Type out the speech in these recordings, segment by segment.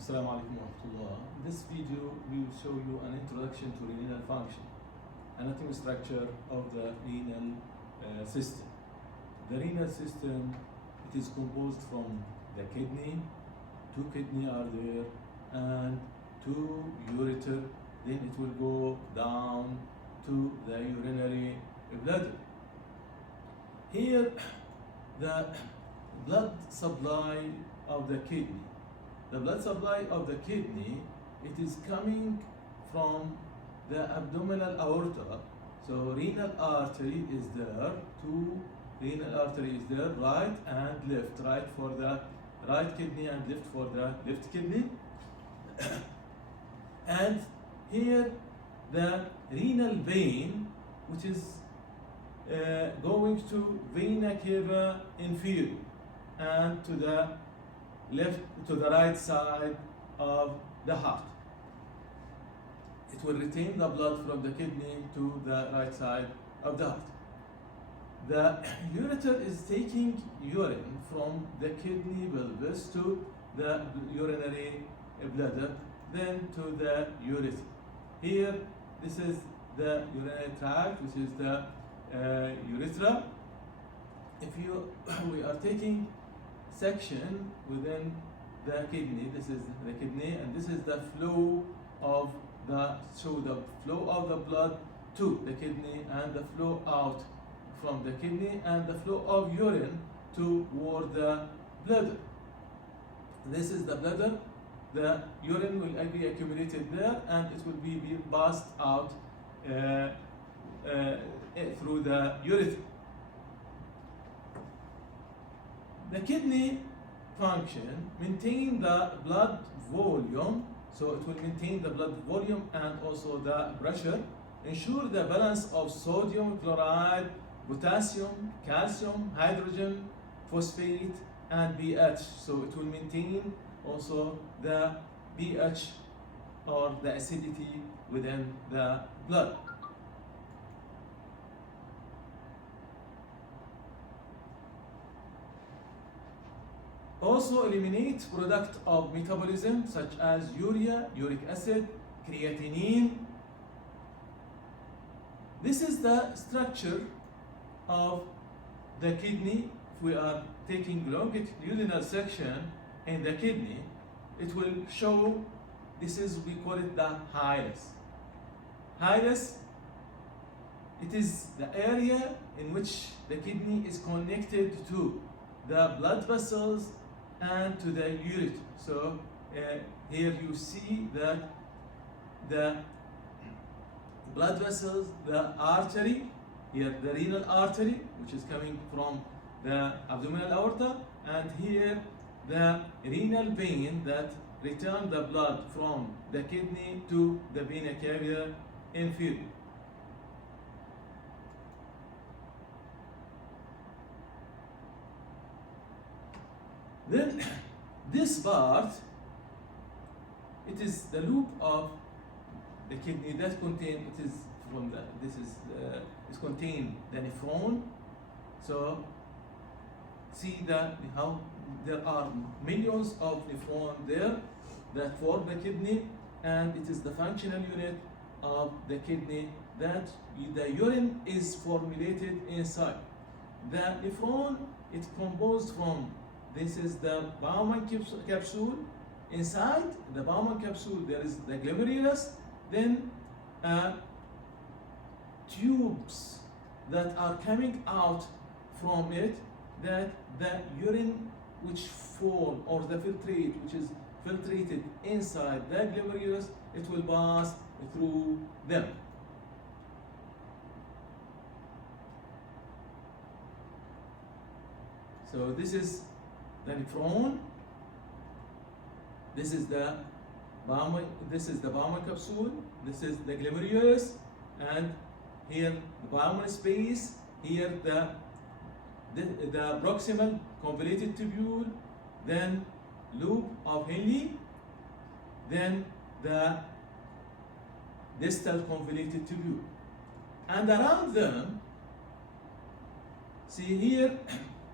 Assalamu alaikum wa rahmatullah. In this video, we will show you an introduction to renal function, anatomy structure of the renal system. The renal system, it is composed from the kidney, two kidney are there, and two ureter, then it will go down to the urinary bladder. Here, the blood supply of the kidney. The blood supply of the kidney, it is coming from the abdominal aorta. So renal artery is there, two renal artery is there, right and left, right for the right kidney and left for the left kidney. And here the renal vein, which is going to vena cava inferior and to the left, to the right side of the heart. It will retain the blood from the kidney to the right side of the heart. The ureter is taking urine from the kidney bulbus to the urinary bladder, then to the urethra. Here, this is the urinary tract, which is the urethra. We are taking section within the kidney, this is the kidney, and this is the flow of the flow of the blood to the kidney and the flow out from the kidney and the flow of urine toward the bladder. This is the bladder. The urine will be accumulated there and it will be passed out through the urethra. The kidney function maintain the blood volume, so it will maintain the blood volume and also the pressure, ensure the balance of sodium, chloride, potassium, calcium, hydrogen, phosphate, and pH. So it will maintain also the pH or the acidity within the blood. Also eliminate product of metabolism such as urea, uric acid, creatinine. This is the structure of the kidney. If we are taking longitudinal section in the kidney, it will show, this is, we call it the hilus. Hilus, it is the area in which the kidney is connected to the blood vessels and to the ureter. So here you see that the blood vessels, the artery, here the renal artery, which is coming from the abdominal aorta, and here the renal vein that return the blood from the kidney to the vena cava inferior. Then this part, it is the loop of the kidney that contain, it is from the, this is contain the nephron. So see that how there are millions of nephron there that form the kidney, and it is the functional unit of the kidney that the urine is formulated inside. The nephron, it's composed from, this is the Bowman capsule. Inside the Bowman capsule, there is the glomerulus, then tubes that are coming out from it, that the urine which form, or the filtrate which is filtrated inside the glomerulus, it will pass through them. So this is the nephron, this is the Bowman capsule, this is the glomerulus, and here the Bowman space, here the proximal convoluted tubule, then loop of Henle, then the distal convoluted tubule, and around them, see here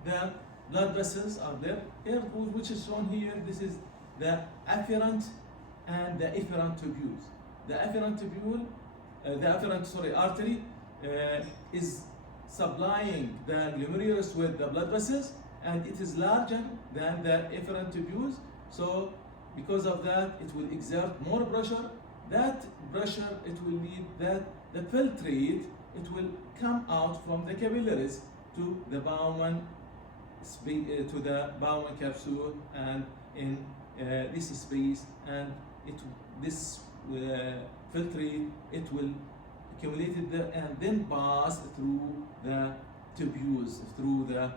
the blood vessels are there. Here, which is shown here, this is the afferent and the efferent tubules. The afferent tubule, the afferent artery is supplying the glomerulus with the blood vessels, and it is larger than the efferent tubules. So because of that, it will exert more pressure. That pressure, it will lead that the filtrate, it will come out from the capillaries to the Bowman to the Bowman capsule, and in this space, and this filtrate, it will accumulate it there and then pass through the tubules, through the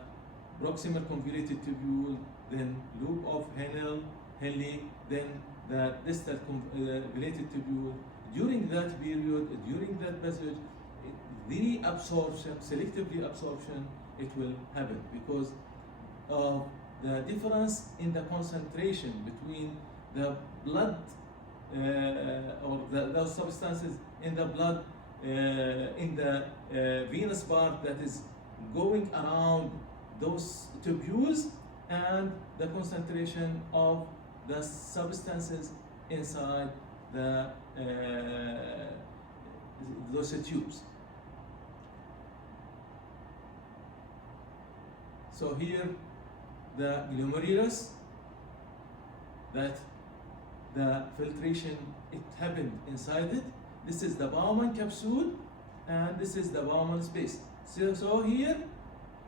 proximal convoluted tubule, then loop of Henle, then the distal convoluted tubule. During that period, during that passage, the reabsorption, selective reabsorption, it will happen because of the difference in the concentration between the blood or those substances in the blood, in the venous part that is going around those tubules, and the concentration of the substances inside the those tubes. So here the glomerulus, that the filtration, it happened inside it. This is the Bowman capsule, and this is the Bowman space. So here,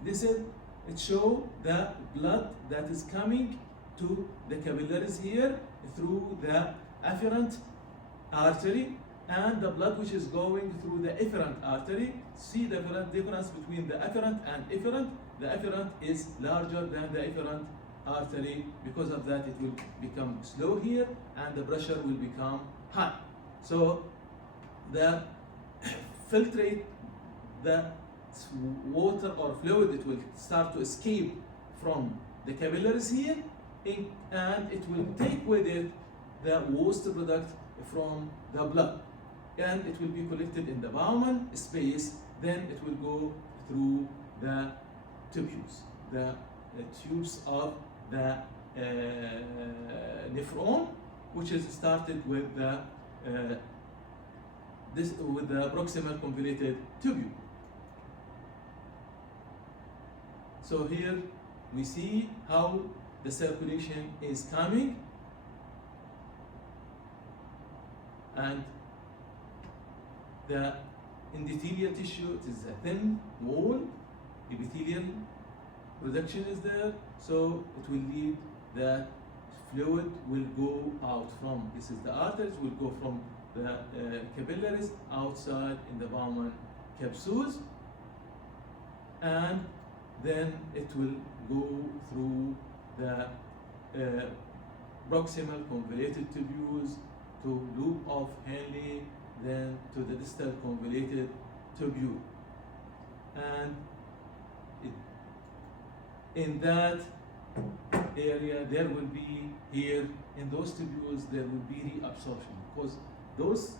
this is, it show the blood that is coming to the capillaries here through the afferent artery, and the blood which is going through the efferent artery. See the difference between the afferent and efferent. The afferent is larger than the efferent artery. Because of that, it will become slow here, and the pressure will become high. So the filtrate, the water or fluid, it will start to escape from the capillaries here, and it will take with it the waste product from the blood, and it will be collected in the Bowman space. Then it will go through the tubules, the tubes of the nephron, which is started with the with the proximal convoluted tubule. So here we see how the circulation is coming, and the endothelial tissue, it is a thin wall, epithelial production is there, so it will lead that fluid will go out from, this is the arteries, will go from the capillaries outside in the Bowman capsules, and then it will go through the proximal convoluted tubules to loop of Henle, then to the distal convoluted tubule. And in that area, there will be here, in those tubules, there will be reabsorption, because those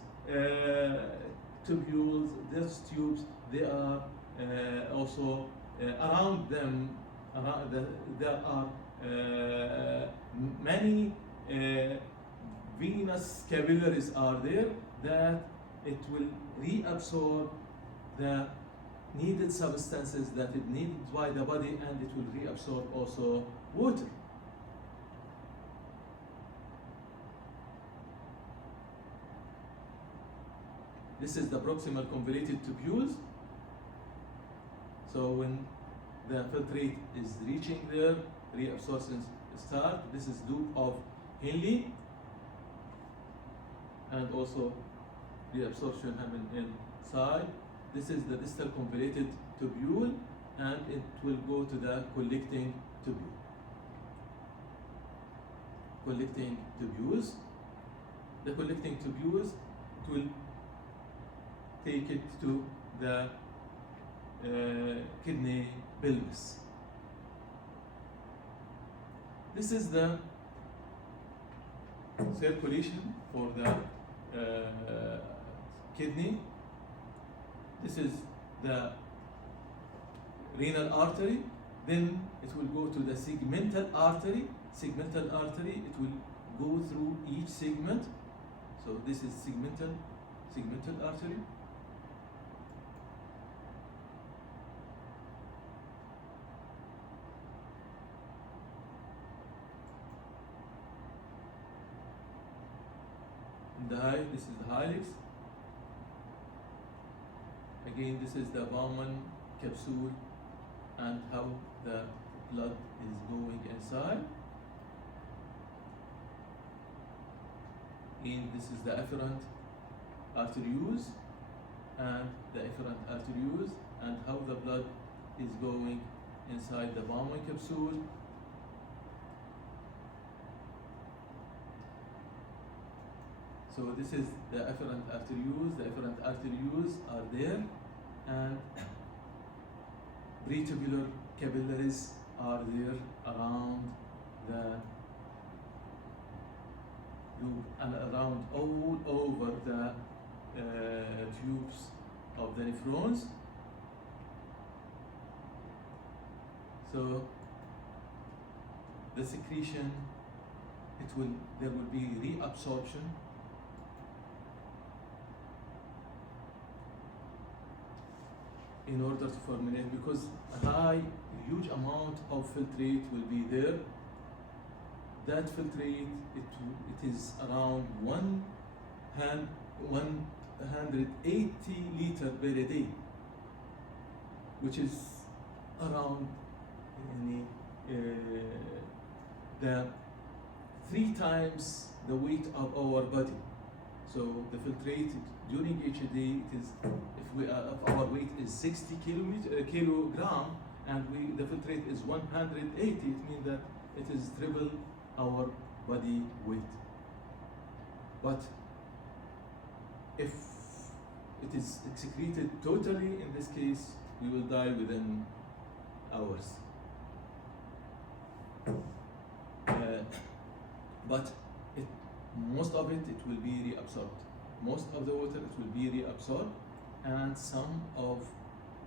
tubules, those tubes, they are also around them, there are many venous capillaries are there, that it will reabsorb the needed substances that it needed by the body, and it will reabsorb also water. This is the proximal convoluted tubules. So when the filtrate is reaching there, reabsorption start. This is loop of Henle, and also reabsorption happen inside. This is the distal convoluted tubule, and it will go to the collecting tubule. Collecting tubules. The collecting tubules, it will take it to the kidney pelvis. This is the circulation for the kidney. This is the renal artery. Then it will go to the segmental artery. Segmental artery, it will go through each segment. So this is segmental artery. This is the hylix. Again, this is the Bowman capsule and how the blood is going inside. And this is the efferent arterioles and the efferent arterioles and how the blood is going inside the Bowman capsule. So this is the efferent arterioles. The efferent arterioles are there, and pretubular capillaries are there around the loop and around all over the tubes of the nephrons. So the secretion, there will be reabsorption. In order to formulate, because a huge amount of filtrate will be there. That filtrate, it is around 180 liters per day, which is around the 3 times the weight of our body. So the filtrate during each day, it is, if our weight is 60 kilogram and the filtrate is 180, it means that it is triple our body weight. But if it is excreted totally, in this case, we will die within hours. But most of it will be reabsorbed. Most of the water, it will be reabsorbed, and some of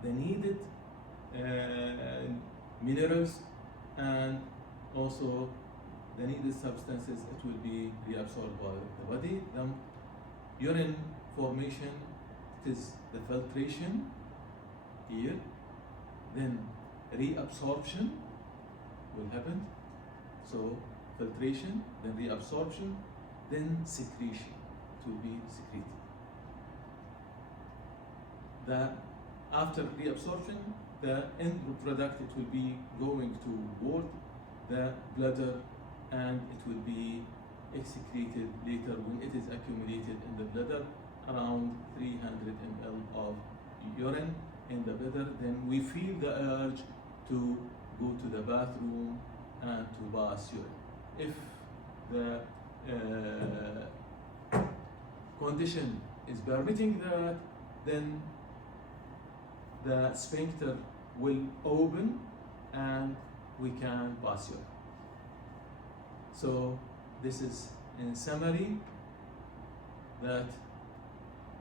the needed minerals and also the needed substances, it will be reabsorbed by the body. The urine formation, it is the filtration here, then reabsorption will happen. So filtration, then reabsorption, then secretion. It will be secreted. After reabsorption, the end product, it will be going toward the bladder, and it will be excreted later when it is accumulated in the bladder, around 300 ml of urine in the bladder. Then we feel the urge to go to the bathroom and to pass urine. If the condition is permitting that, then the sphincter will open and we can pass urine. So this is in summary that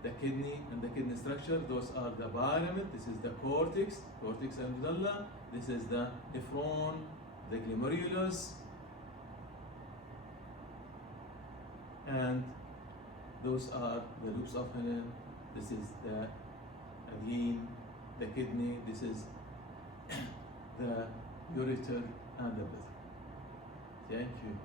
the kidney and the kidney structure, those are the pyramid. This is the cortex and medulla. This is the nephron, the glomerulus, and those are the loops of Henle. This is the kidney. This is the ureter and the bladder. Thank you.